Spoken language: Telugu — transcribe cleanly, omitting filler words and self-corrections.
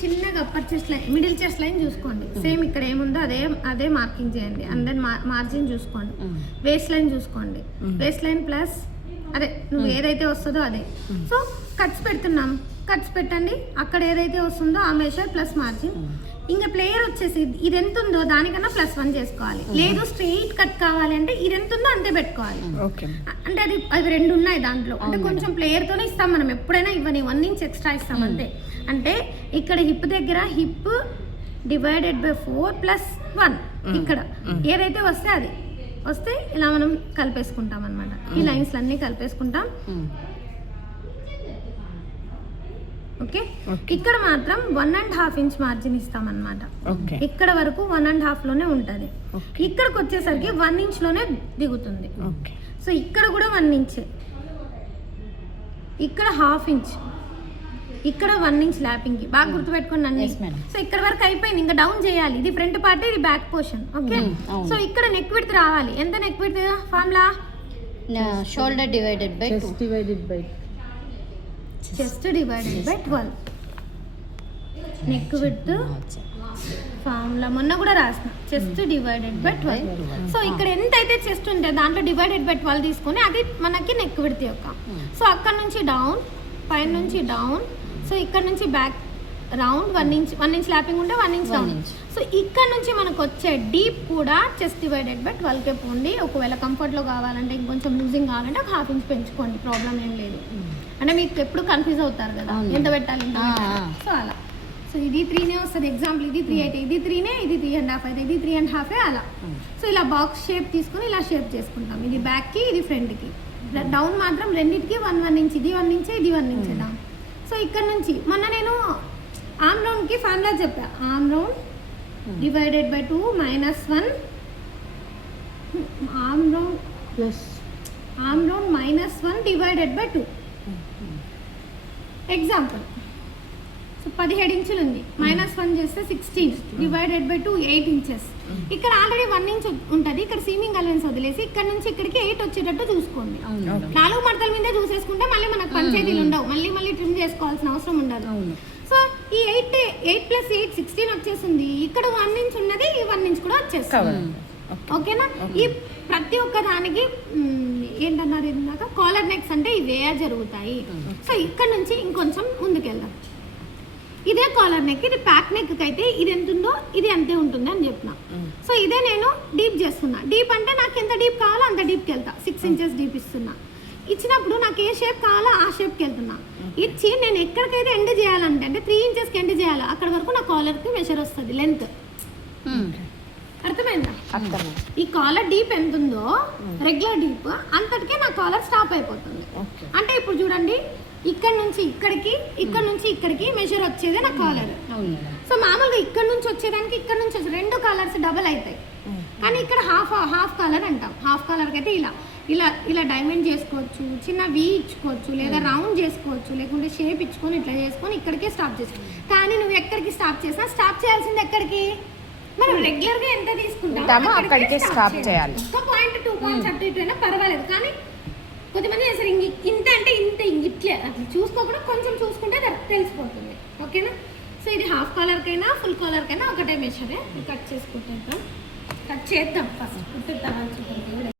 చిన్నగా upper chest line middle chest line చూసుకోండి. సేమ్ ఇక్కడ ఏముందో అదే మార్కింగ్ చేయండి. అండ్ దెన్ మార్జిన్ చూసుకోండి. వేస్ట్ లైన్ చూసుకోండి. వేస్ట్ లైన్ ప్లస్ అదే నువ్వు ఏదైతే వస్తుందో అదే. సో కట్స్ పెడుతున్నాం, కట్స్ పెట్టండి. అక్కడ ఏదైతే వస్తుందో ఆ మెషర్ ప్లస్ మార్జిన్. ఇంకా ప్లేయర్ వచ్చేసి ఇది ఎంత ఉందో దానికన్నా +1 చేసుకోవాలి. లేదు స్ట్రెయిట్ కట్ కావాలి అంటే ఇది ఎంత ఉందో అంతే పెట్టుకోవాలి. అంటే అది 2 ఉన్నాయి దాంట్లో. అంటే కొంచెం ప్లేయర్తోనే ఇస్తాం మనం, ఎప్పుడైనా ఇవ్వని 1 ఇంచ్ ఎక్స్ట్రా ఇస్తాం అంతే. అంటే ఇక్కడ హిప్ దగ్గర హిప్ /4 + 1 ఇక్కడ ఏదైతే వస్తే అది వస్తే ఇలా మనం కలిపేసుకుంటాం అనమాట. ఈ లైన్స్ అన్నీ కలిపేసుకుంటాం. ఓకే, ఇక్కడ మాత్రం 1.5 ఇంచ్ మార్జిన్ ఇస్తాం అనమాట. ఇక్కడ వరకు 1.5 లోనే ఉంటుంది. ఇక్కడికి వచ్చేసరికి 1 ఇంచ్ లోనే దిగుతుంది. సో ఇక్కడ కూడా 1 ఇంచ్, ఇక్కడ 1/2 ఇంచ్, ఇక్కడ 1 ఇంచ్ ల్యాపింగ్ కి. బాగా గుర్తుపెట్టుకోండి అన్ని. సో ఇక్కడ వరకు అయిపోయింది, ఇంకా డౌన్ చేయాలి. ఇది ఫ్రంట్ పార్ట్, ఇది బ్యాక్ పోర్షన్. ఓకే, సో ఇక్కడ నెక్ విడ్త్ రావాలి. ఎంత neck width formula? Shoulder divided by 2 chest divided by 12. Neck width formula మొన్న కూడా రాసిన, చెస్ట్ డివైడెడ్ బై 12. సో ఇక్కడ ఎంత అయితే చెస్ట్ ఉంటే దాంట్లో డివైడెడ్ బై 12 తీసుకొని అది మనకి నెక్ విడ్త్ యొక్క. సో అక్కడ నుంచి డౌన్, పైన నుంచి డౌన్. సో ఇక్కడ నుంచి బ్యాక్ రౌండ్ 1 ఇంచ్ ల్యాపింగ్ ఉంటే 1 ఇంచ్ డౌన్. సో ఇక్కడ నుంచి మనకు వచ్చే డీప్ కూడా చెస్ట్ డివైడెడ్ బై 12కే పోండి. ఒకవేళ కంఫర్ట్లో కావాలంటే ఇంకొంచెం లూజింగ్ కావాలంటే 1/2 ఇంచ్ పెంచుకోండి, ప్రాబ్లం ఏం లేదు. అంటే మీకు ఎప్పుడు కన్ఫ్యూజ్ అవుతారు కదా ఎంత పెట్టాలి. సో అలా. సో ఇది 3నే వస్తుంది. ఎగ్జాంపుల్ ఇది 3 అయితే ఇది 3నే, ఇది 3.5 అయితే ఇది 3.5 అలా. సో ఇలా బాక్స్ షేప్ తీసుకొని ఇలా షేప్ చేసుకుంటాం. ఇది బ్యాక్కి, ఇది ఫ్రంట్కి. డౌన్ మాత్రం రెండింటికి 1 ఇంచ్, ఇది 1 ఇంచ్, ఇది 1 ఇంచ్ డౌన్. సో ఇక్కడ నుంచి మొన్న నేను ఆర్మ్ రౌండ్కి ఫార్ములా చెప్పా. Arm round divided by 2 -1, arm round -1 divided by 2. Example, so 17 ఇంచులు ఉంది, -1 చేస్తే 16 డివైడెడ్ బై 2 8 ఇంచెస్. ఇక్కడ ఆల్రెడీ 1 ఇంచ్ ఉంటుంది. ఇక్కడ సీమింగ్ అలవెన్స్ వదిలేసి ఇక్కడ నుంచి ఇక్కడికి 8 వచ్చేటట్టు చూసుకోండి. 4 మడతల మీదే చూసేసుకుంటే మళ్ళీ మనకు పంచాయతీలు ఉండవు, మళ్ళీ ట్రిమ్ చేసుకోవాల్సిన అవసరం ఉండదు. సో ఈ 8 + 8 16 వచ్చేసింది. ఇక్కడ 1 ఇంచ్ ఉన్నది, ఈ 1 ఇంచ్ కూడా వచ్చేస్తుంది. ఓకేనా? ఈ ప్రతి ఒక్క దానికి ఏంటన్నారు ఇందాక, కాలర్ నెక్స్ అంటే ఇవే జరుగుతాయి. సో ఇక్కడ నుంచి ఇంకొంచెం ముందుకెళ్దాం. ఇదే కాలర్ నెక్, ఇది ప్యాక్ నెక్ అయితే ఇది ఎంత ఉందో ఇది అంతే ఉంటుంది అని చెప్పిన. సో ఇదే నేను డీప్ చేస్తున్నా. డీప్ అంటే నాకు ఎంత డీప్ కావాలో అంత డీప్కి వెళ్తా. 6 ఇంచెస్ డీప్ ఇస్తున్నా. ఇచ్చినప్పుడు నాకు ఏ షేప్ కావాలో ఆ షేప్కి వెళ్తున్నా. ఇచ్చి నేను ఎక్కడికైతే ఎండ్ చేయాలంటే అంటే 3 ఇంచెస్కి ఎండ్ చేయాలో అక్కడ వరకు నా కాలర్కి మెషర్ వస్తుంది, లెంత్. అర్థమైందా? ఈ కాలర్ డీప్ ఎంత ఉందో రెగ్యులర్ డీప్ అంతటికే నా కాలర్ స్టాప్ అయిపోతుంది. అంటే ఇప్పుడు చూడండి, ఇక్కడ నుంచి ఇక్కడికి, ఇక్కడ నుంచి ఇక్కడికి మెషర్ వచ్చేదే నా కాలర్. సో మామూలుగా ఇక్కడ నుంచి వచ్చేదానికి ఇక్కడ నుంచి వచ్చే 2 కాలర్స్ డబల్ అవుతాయి. కానీ ఇక్కడ హాఫ్ కాలర్ అంటాం. హాఫ్ కాలర్కి అయితే ఇలా డైమండ్ చేసుకోవచ్చు, చిన్న వీ ఇచ్చుకోవచ్చు, లేదా రౌండ్ చేసుకోవచ్చు, లేకుంటే షేప్ ఇచ్చుకొని ఇట్లా చేసుకొని ఇక్కడికే స్టాప్ చేసుకోవచ్చు. కానీ నువ్వు ఎక్కడికి స్టాప్ చేసినా స్టాప్ చేయాల్సింది ఎక్కడికి? మనం రెగ్యులర్ గా ఎంత తీసుకుంటామో అక్కడికే స్టాప్ చేయాలి. 1 పాయింట్ 2 పాయింట్స్ అటు ఇటు అయినా పర్వాలేదు. కానీ కొంతమంది అసలు ఇంత అంటే ఇంత ఇట్లే అట్లా చూసుకోకుండా కొంచెం చూసుకుంటే తెలిసిపోతుంది. ఓకేనా? సో ఇది హాఫ్ కాలర్కైనా ఫుల్ కాలర్కైనా ఒకటే మెషరే. కట్ చేసుకుంటాం, కట్ చేద్దాం ఫస్ట్.